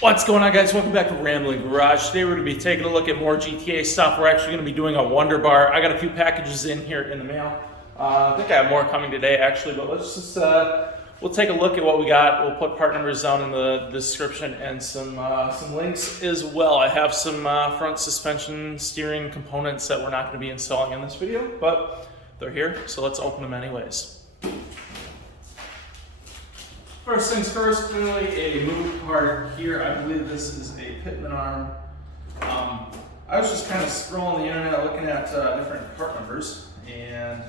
What's going on, guys? Welcome back to Rambling Garage. Today we're going to be taking a look at more GTA stuff. We're actually going to be doing a Wonder Bar. I got a few packages in here in the mail. I think I have more coming today, actually, but let's just, we'll take a look at what we got. We'll put part numbers down in the description and some links as well. I have some front suspension steering components that we're not going to be installing in this video, but they're here, so let's open them anyways. First things first, clearly a move part here. I believe this is a pitman arm. I was just kind of scrolling the internet looking at different part numbers and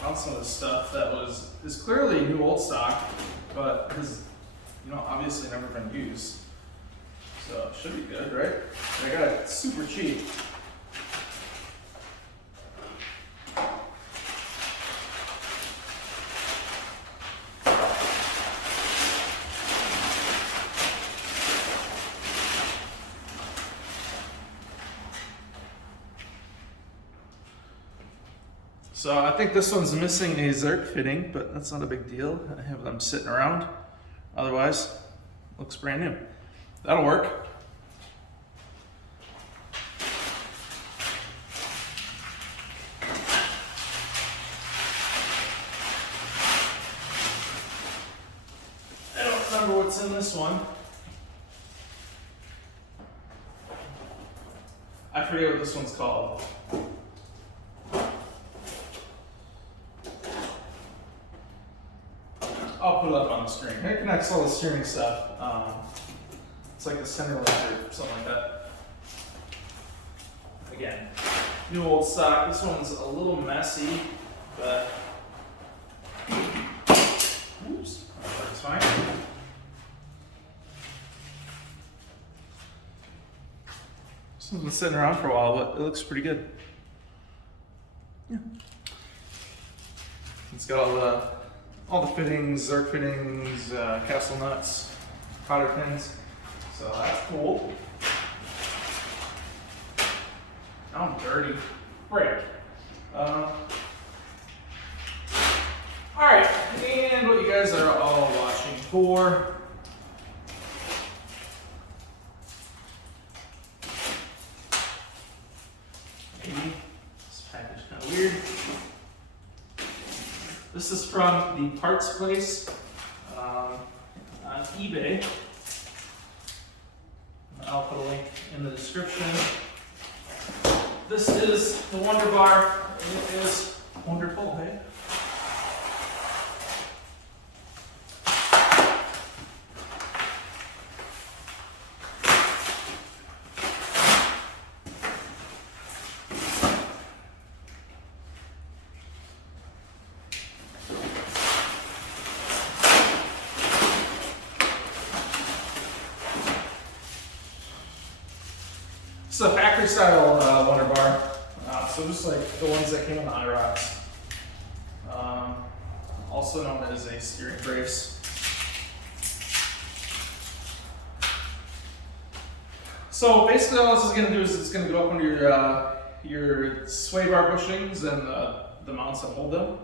found some of the stuff that is clearly new old stock, but has, obviously never been used. So it should be good, right? I got it super cheap. So I think this one's missing a Zerk fitting, but that's not a big deal. I have them sitting around. Otherwise, looks brand new. That'll work. I don't remember what's in this one. I forget what this one's called. I'll put it up on the screen. It connects all the steering stuff. It's like a center link or something like that. Again, new old stock. This one's a little messy, but oops, that's fine. This one's been sitting around for a while, but it looks pretty good. Yeah. It's got all the fittings, Zerk fittings, castle nuts, cotter pins. So that's cool. Now I'm dirty. Break. Alright, and what you guys are all watching for. Maybe. This package is kind of weird. This is from the parts place on eBay. I'll put a link in the description. This is the Wonder Bar. It is wonderful, hey? It's a factory style Wonder Bar, so just like the ones that came on the IROX. Also known as a steering brace. So basically all this is going to do is it's going to go up under your sway bar bushings and the mounts that hold them.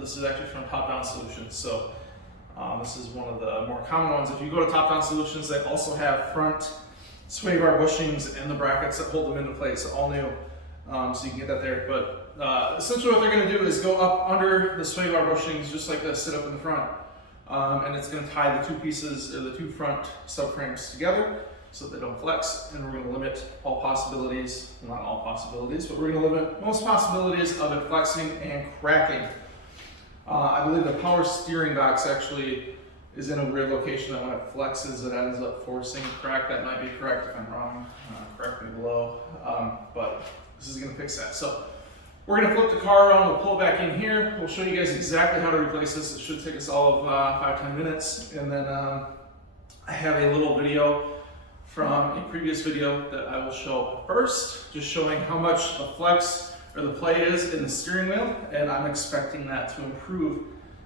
This is actually from Top Down Solutions. So this is one of the more common ones. If you go to Top Down Solutions, they also have front sway bar bushings and the brackets that hold them into place, all new, so you can get that there. But essentially what they're going to do is go up under the sway bar bushings just like this, sit up in the front, and it's going to tie the two pieces, or the two front subframes together so that they don't flex, and we're going to limit all possibilities, not all possibilities, but we're going to limit most possibilities of it flexing and cracking. I believe the power steering box actually is in a weird location that when it flexes, it ends up forcing crack. That might be correct. If I'm wrong, correct me below. But this is going to fix that. So we're going to flip the car around. We'll pull it back in here. We'll show you guys exactly how to replace this. It should take us all of 5-10 minutes. And then I have a little video from a previous video that I will show first, just showing how much the flex or the play is in the steering wheel. And I'm expecting that to improve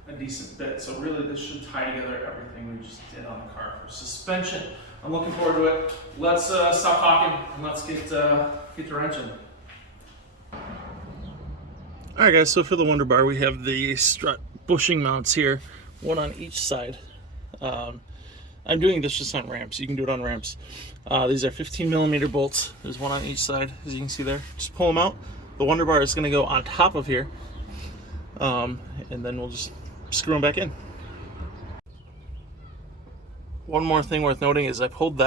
a decent bit. So really this should tie together everything we just did on the car for suspension. I'm looking forward to it. Let's stop talking and let's get the wrenching. All right, guys, so for the Wonder Bar, we have the strut bushing mounts here, one on each side. I'm doing this just on ramps. You can do it on ramps. These are 15mm bolts. There's one on each side, as you can see there. Just pull them out. The Wonder Bar is going to go on top of here, and then we'll just screw them back in. One more thing worth noting is I pulled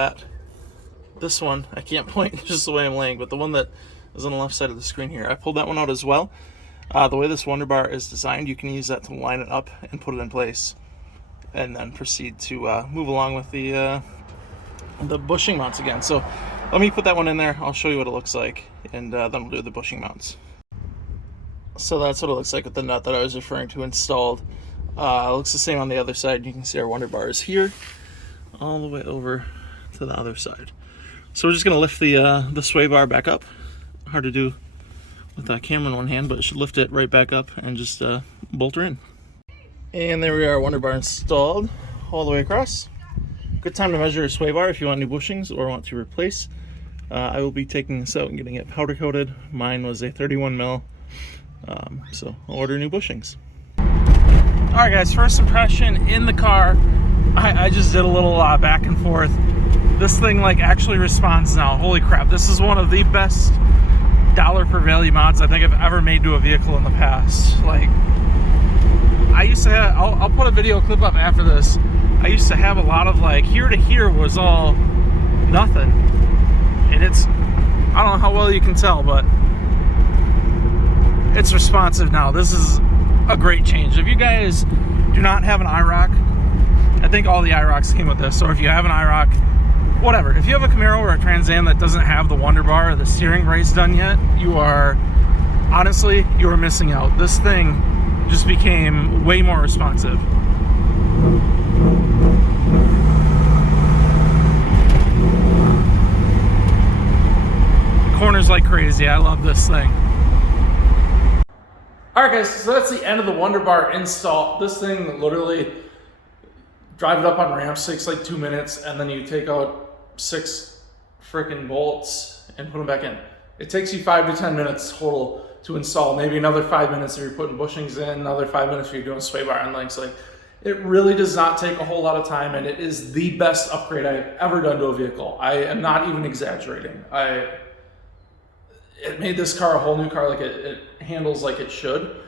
this one, I can't point just the way I'm laying, but the one that is on the left side of the screen here, I pulled that one out as well. The way this Wonder Bar is designed, you can use that to line it up and put it in place, and then proceed to move along with the bushing mounts again. So let me put that one in there. I'll show you what it looks like, and then we'll do the bushing mounts. So that's what it looks like with the nut that I was referring to installed. It looks the same on the other side. You can see our Wonder Bar is here, all the way over to the other side. So we're just gonna lift the sway bar back up. Hard to do with that camera in one hand, but it should lift it right back up and just bolt her in. And there we are, Wonder Bar installed all the way across. Good time to measure a sway bar if you want new bushings or want to replace. I will be taking this out and getting it powder coated. Mine was a 31 mil, so I'll order new bushings. All right guys, first impression in the car. I just did a little back and forth. This thing like actually responds now. Holy crap, this is one of the best dollar per value mods I think I've ever made to a vehicle in the past. Like, I used to have, I'll put a video clip up after this. I used to have a lot of like here to here was all nothing. And it's, I don't know how well you can tell, but it's responsive now. This is a great change. If you guys do not have an IROC, I think all the IROCs came with this, or if you have an IROC, whatever. If you have a Camaro or a Trans Am that doesn't have the Wonder Bar or the steering brace done yet, you are, honestly, you are missing out. This thing just became way more responsive. Corners like crazy. I love this thing. Alright guys, so that's the end of the Wonder Bar install. This thing literally, drive it up on ramps, takes like 2 minutes, and then you take out 6 freaking bolts and put them back in. It takes you 5 to 10 minutes total to install. Maybe another 5 minutes if you're putting bushings in, another 5 minutes if you're doing sway bar and links. Like, it really does not take a whole lot of time, and it is the best upgrade I've ever done to a vehicle. I am not even exaggerating. It made this car a whole new car. Like, it handles like it should.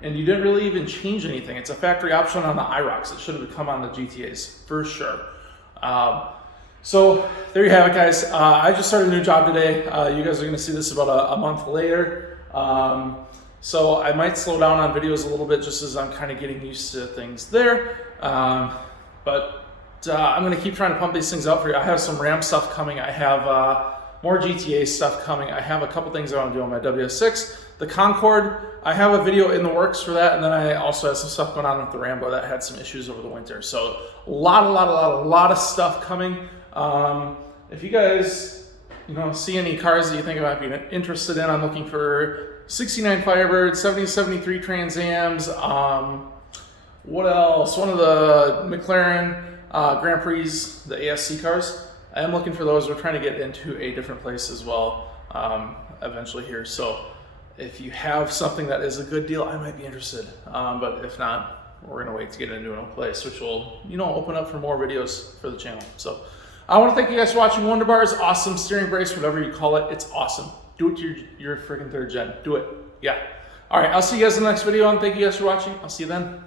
And you didn't really even change anything. It's a factory option on the IROCs. It should have come on the GTAs for sure. So there you have it, guys. I just started a new job today. You guys are going to see this about a month later. So I might slow down on videos a little bit just as I'm kind of getting used to things there. But I'm going to keep trying to pump these things out for you. I have some Ram stuff coming. I have more GTA stuff coming. I have a couple things I want to do on my WS6. The Concorde, I have a video in the works for that, and then I also have some stuff going on with the Rambo that had some issues over the winter. So a lot of stuff coming. If you guys, see any cars that you think I might be interested in, I'm looking for 69 Firebird, 70-73 Trans Ams. What else? One of the McLaren Grand Prix, the ASC cars. I am looking for those. We're trying to get into a different place as well eventually here. So if you have something that is a good deal, I might be interested. But if not, we're gonna wait to get into a new place, which will, open up for more videos for the channel. So I want to thank you guys for watching. Wonder Bars, awesome steering brace, whatever you call it. It's awesome. Do it to your freaking third gen. Do it. Yeah. All right. I'll see you guys in the next video, and thank you guys for watching. I'll see you then.